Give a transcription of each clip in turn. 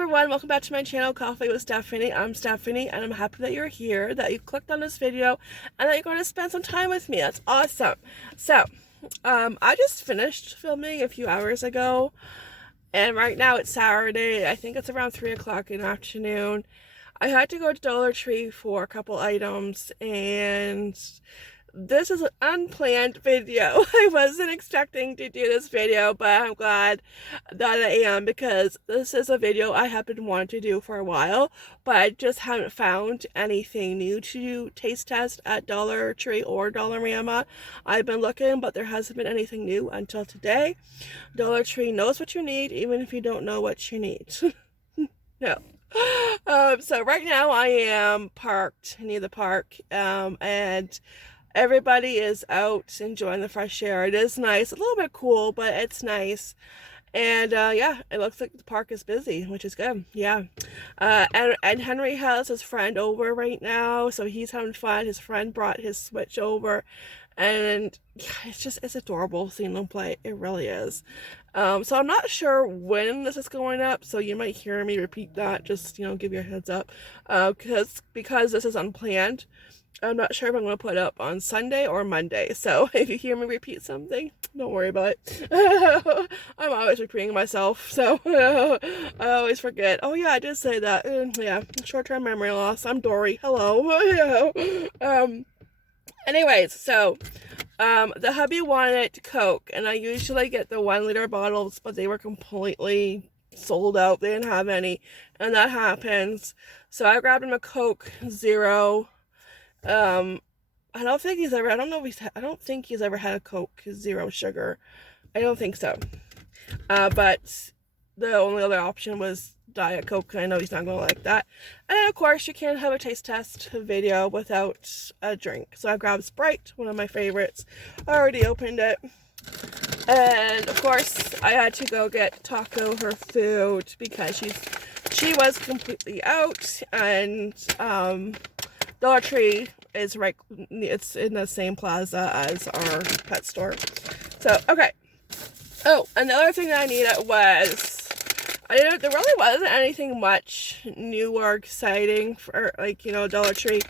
everyone, welcome back to my channel, Coffee with Stephanie. I'm Stephanie and I'm happy that you're here, that you clicked on this video, and that you're going to spend some time with me. That's awesome. So, I just finished filming a few hours ago, and right now it's Saturday. I think it's around 3 o'clock in the afternoon. I had to go to Dollartree for a couple items, and this is an unplanned video. I wasn't expecting to do this video, but I'm glad that I am, because this is a video I have been wanting to do for a while, but I just haven't found anything new to taste test at Dollartree or Dollarama. I've been looking, but there hasn't been anything new until today. Dollartree knows what you need, even if you don't know what you need. No. So right now I am parked near the park, and everybody is out enjoying the fresh air. It is nice, a little bit cool, but it's nice. And yeah, it looks like the park is busy, which is good. Yeah. And Henry has his friend over right now, so he's having fun. His friend brought his Switch over, and yeah, it's adorable seeing them play. It really is. So I'm not sure when this is going up, so you might hear me repeat that. Just, give you a heads up, because this is unplanned. I'm not sure if I'm going to put up on Sunday or Monday, so if you hear me repeat something, don't worry about it. I'm always repeating myself, so I always forget. Oh yeah, I did say that. Yeah, short-term memory loss. I'm Dory. Hello. Anyways, so the hubby wanted Coke, and I usually get the 1-liter bottles, but they were completely sold out. They didn't have any, and that happens. So I grabbed him a Coke Zero. I don't think he's ever had a Coke Zero sugar. I don't think so. But the only other option was Diet Coke. I know he's not gonna like that. And of course, you can't have a taste test video without a drink. So I grabbed Sprite, one of my favorites. I already opened it. And of course, I had to go get Taco her food because she was completely out, and Dollar Tree is right, it's in the same plaza as our pet store. So, okay. Oh, another thing that I needed was, there really wasn't anything much new or exciting for, Dollar Tree.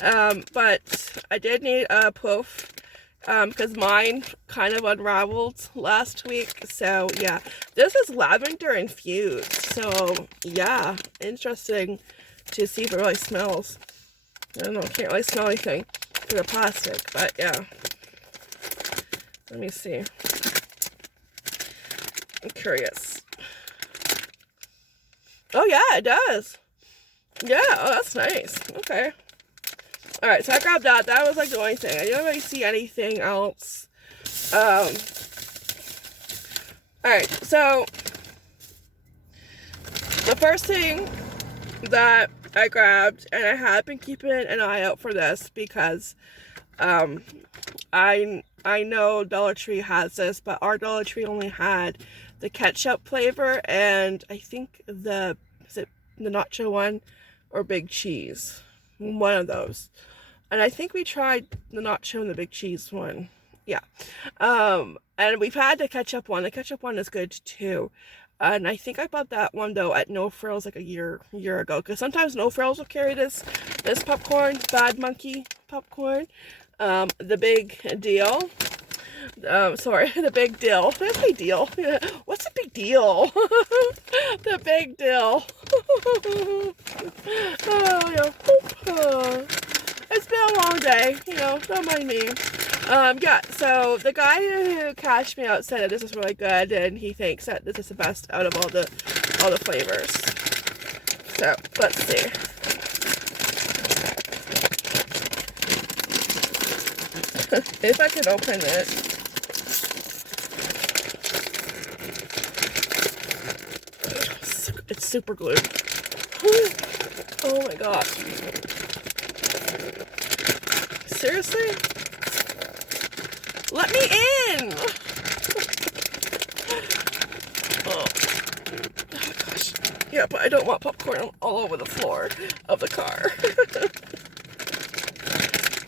But I did need a poof, because mine kind of unraveled last week. So, yeah. This is lavender infused. So, yeah. Interesting to see if it really smells. I don't know, can't really smell anything through the plastic, but yeah. Let me see. I'm curious. Oh yeah, it does. Yeah, oh, that's nice. Okay. Alright, so I grabbed that. That was like the only thing. I didn't really see anything else. Alright, so the first thing that I grabbed, and I have been keeping an eye out for this because I know Dollar Tree has this, but our Dollar Tree only had the ketchup flavor, and I think is it the nacho one or big cheese, one of those. And I think we tried the nacho and the big cheese one. Yeah. And we've had the ketchup one. The ketchup one is good too. And I think I bought that one though at No Frills like a year ago, because sometimes No Frills will carry this popcorn, Bad Monkey popcorn, the big deal. Sorry, the big deal. Did I say deal? What's a big deal? The big deal. Oh yeah. It's been a long day, don't mind me. Yeah, so the guy who cashed me out said that this is really good, and he thinks that this is the best out of all the flavors. So, let's see. If I can open it. It's super glued. Oh my gosh. Seriously? Let me in! Oh my gosh. Yeah, but I don't want popcorn all over the floor of the car.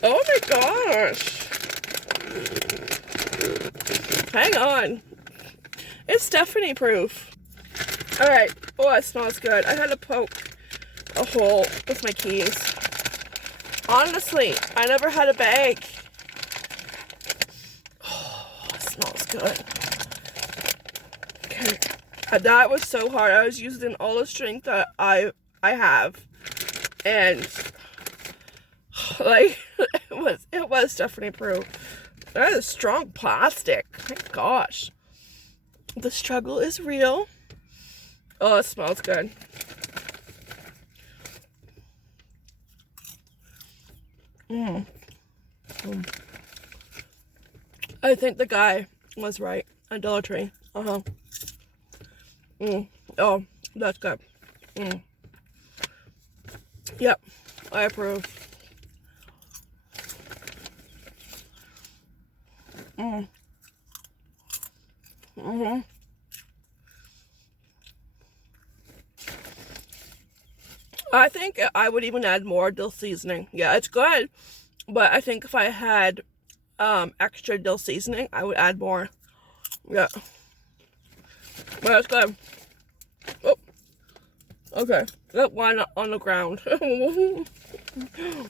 Oh my gosh. Hang on. It's Stephanie proof. Alright. Oh, it smells good. I had to poke a hole with my keys. Honestly, I never had a bag. Oh, it smells good. Okay. That was so hard. I was using all the strength that I have. And like it was definitely proof. That is strong plastic. My gosh. The struggle is real. Oh, it smells good. I think the guy was right on Dollartree. Oh, that's good. Yep, I approve. I think I would even add more dill seasoning. Yeah, it's good, but I think if I had extra dill seasoning, I would add more. Yeah, but it's good. Oh, okay. That one on the ground.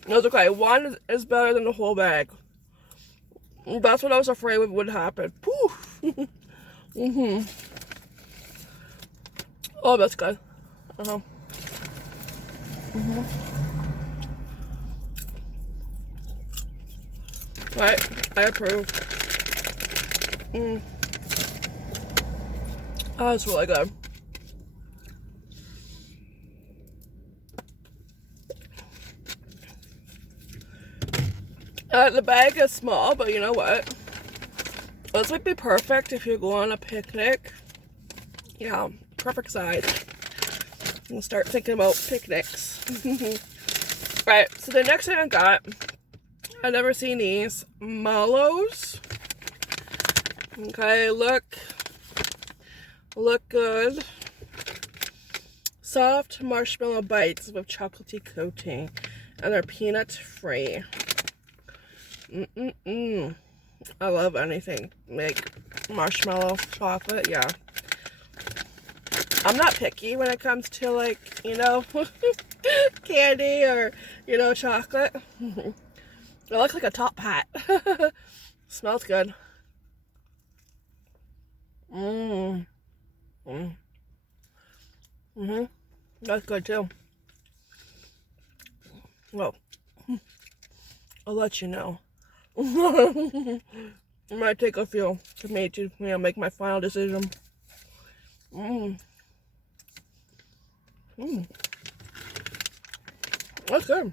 That's okay. One is better than the whole bag. That's what I was afraid would happen. Poof. Oh, that's good. Right, I approve. Oh, it's really good. The bag is small, but you know what? This would be perfect if you go on a picnic. Yeah, perfect size. We'll start thinking about picnics. Right, so the next thing I got, I've never seen these. Marshmallows. Okay, look good. Soft marshmallow bites with chocolatey coating. And they're peanut free. I love anything like marshmallow chocolate. Yeah, I'm not picky when it comes to, like, you know, candy or, you know, chocolate. It looks like a top hat. Smells good. That's good too. Well, I'll let you know. It might take a few for me to, you know, make my final decision. That's good.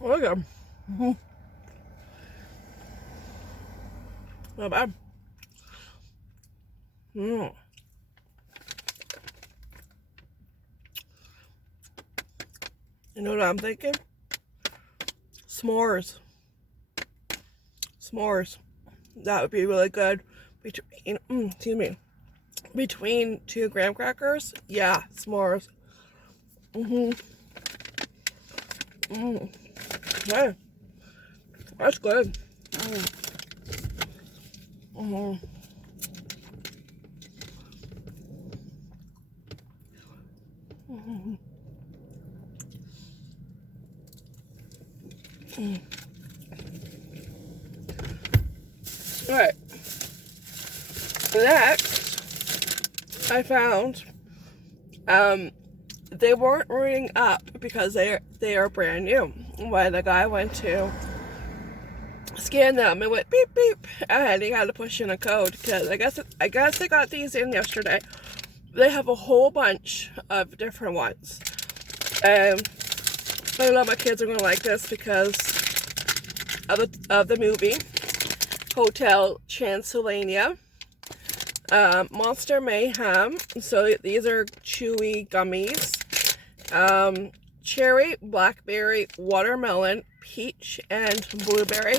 That's good. Not bad. You know what I'm thinking? S'mores. S'mores. That would be really good. Between, excuse me. Between 2 graham crackers. Yeah, s'mores. Yeah. That's good. Alright. Next, I found they weren't ringing up because they are brand new. When the guy went to scan them, it went beep beep, and he had to push in a code because I guess they got these in yesterday. They have a whole bunch of different ones. I know my kids are gonna like this because of the movie Hotel Transylvania. Monster Mayhem. So these are chewy gummies. Cherry, blackberry, watermelon, peach, and blueberry.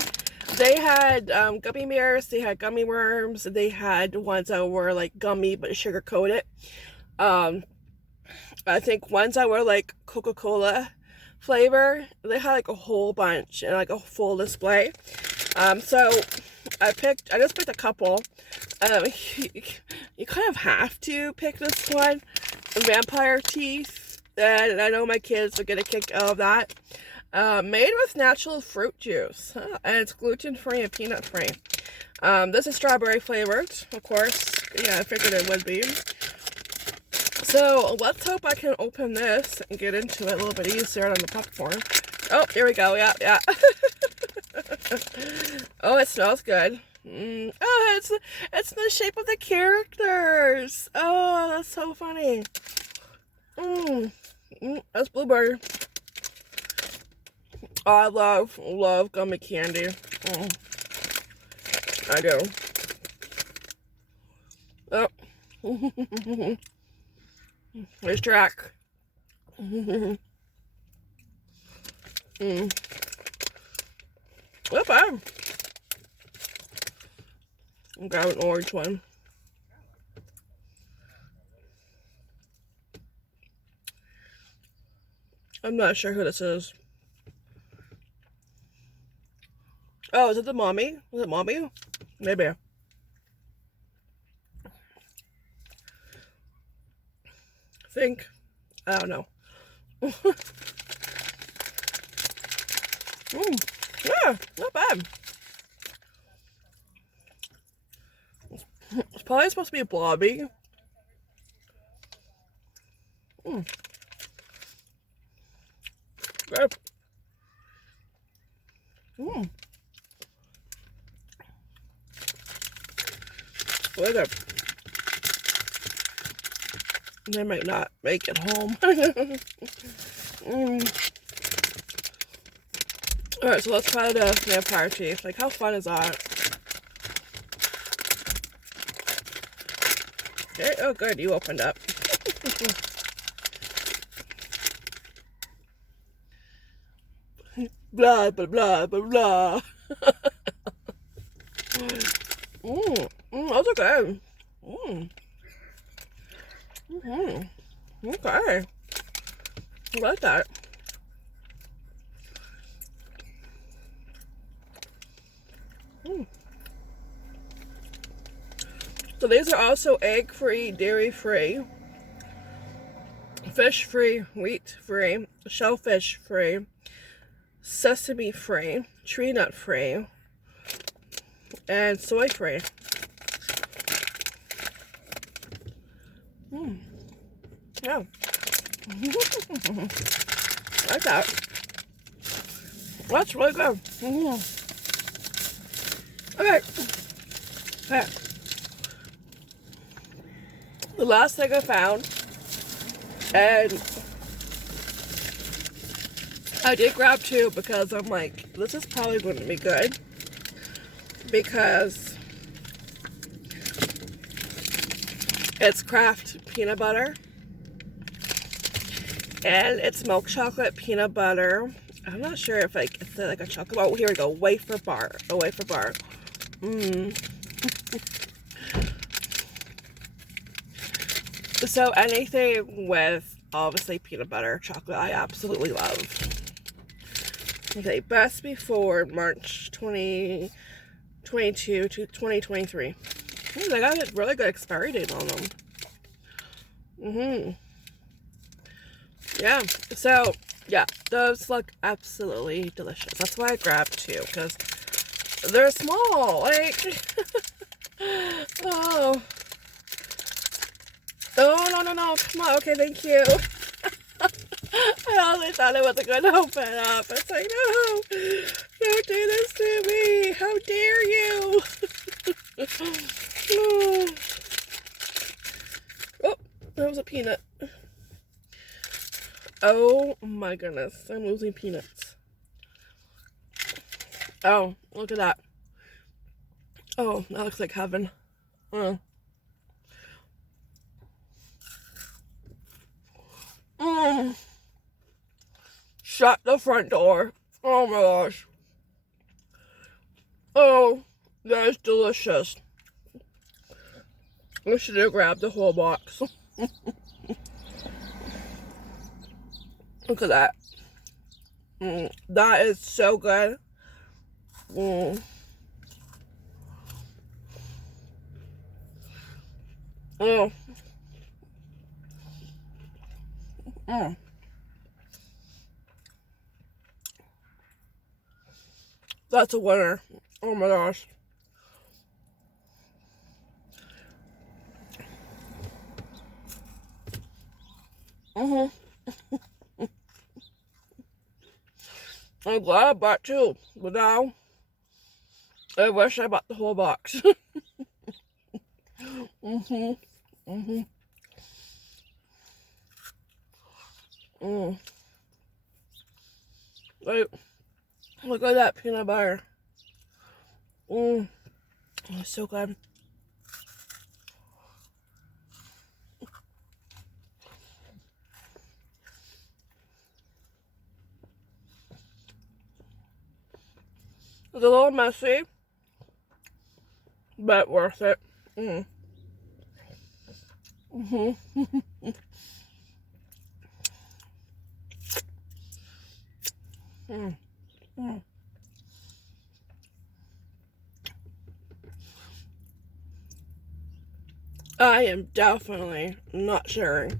They had gummy bears, they had gummy worms, they had ones that were like gummy but sugar coated. I think ones that were like Coca-Cola flavor. They had like a whole bunch and like a full display. So I just picked a couple. You kind of have to pick this one, Vampire Teeth, and I know my kids will get a kick out of that. Made with natural fruit juice, and it's gluten-free and peanut-free. This is strawberry flavored, of course. Yeah, I figured it would be. So let's hope I can open this and get into it a little bit easier than the popcorn. Oh, here we go. Yeah, yeah. Oh, it smells good. Oh, it's the shape of the characters. Oh, that's so funny. That's blueberry. Oh, I love gummy candy. I do. Oh. There's Drac. Not bad. I'll grab an orange one. I'm not sure who this is. Oh, is it the mommy? Is it mommy? Maybe. Think. I don't know. Yeah, not bad. It's probably supposed to be a blobby. Good. Look at. They might not make it home. Alright, so let's try the Vampire Teeth. Like, how fun is that? Okay, oh good, you opened up. Blah, blah, blah, blah, blah. Those are good. Okay. I like that. So these are also egg-free, dairy-free, fish-free, wheat-free, shellfish-free, sesame-free, tree nut-free, and soy-free. Yeah. Like that. That's really good. Okay. Okay. The last thing I found, and I did grab two because I'm like, this is probably going to be good because it's Kraft peanut butter and it's milk chocolate peanut butter. I'm not sure if it's like a chocolate. Oh, here we go. Wafer bar. A wafer bar. So anything with obviously peanut butter chocolate, I absolutely love. Okay, best before March 2022 to 2023. They got a really good expiry date on them. Yeah, so yeah, those look absolutely delicious. That's why I grabbed two, because they're small. Like, oh, no, come on. Okay, thank you. I only thought it wasn't going to open up. It's like, no, don't do this to me. How dare you? Oh, that was a peanut. Oh my goodness, I'm losing peanuts. Oh, look at that. Oh, that looks like heaven. Shut the front door. Oh my gosh. Oh, that is delicious. I should have grabbed the whole box. Look at that. That is so good. Oh. Mm. That's a winner. Oh my gosh. I'm glad I bought two, but now I wish I bought the whole box. Wait, look at that peanut butter. It's so good. It's a little messy, but worth it. I am definitely not sharing.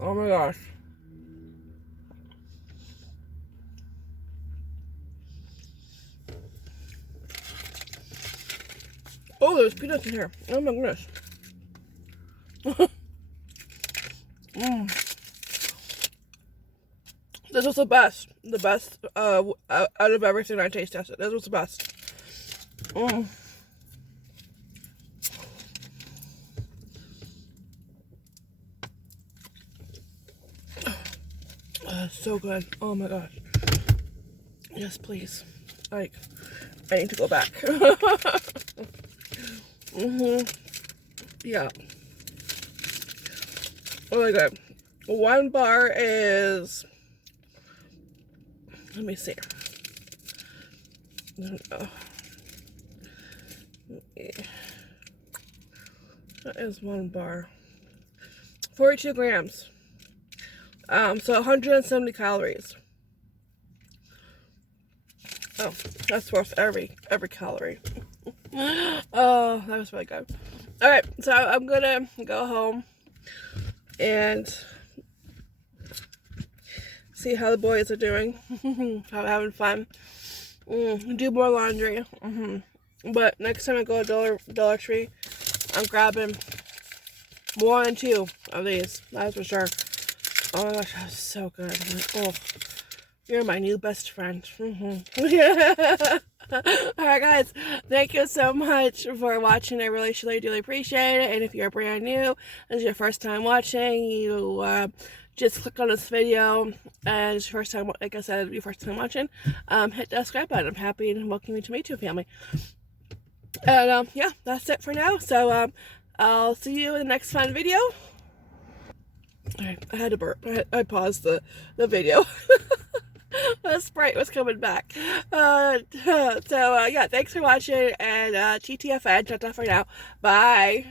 Oh my gosh. Oh, there's peanuts in here. Oh my goodness. This was the best. The best out of everything I taste tested. This was the best. So good. Oh my gosh. Yes, please. Like, I need to go back. Yeah. Oh my god. One bar is, let me see. That is one bar. 42 grams. So 170 calories. Oh, that's worth every calorie. Oh, that was really good. Alright, so I'm gonna go home and see how the boys are doing. How having fun. Do more laundry. But next time I go to Dollartree, I'm grabbing more than 2 of these. That's for sure. Oh my gosh, that was so good. Like, oh, you're my new best friend. Alright guys, thank you so much for watching. I really truly appreciate it. And if you're brand new, this is your first time watching, you just click on this video and it's your first time, like I said, your first time watching, hit that subscribe button. I'm happy and welcome you to my YouTube family. And yeah, that's it for now. So I'll see you in the next fun video. Alright, I had to burp. I paused the video. The Sprite was coming back. So yeah, thanks for watching, and TTFN, ta-ta for now. Bye.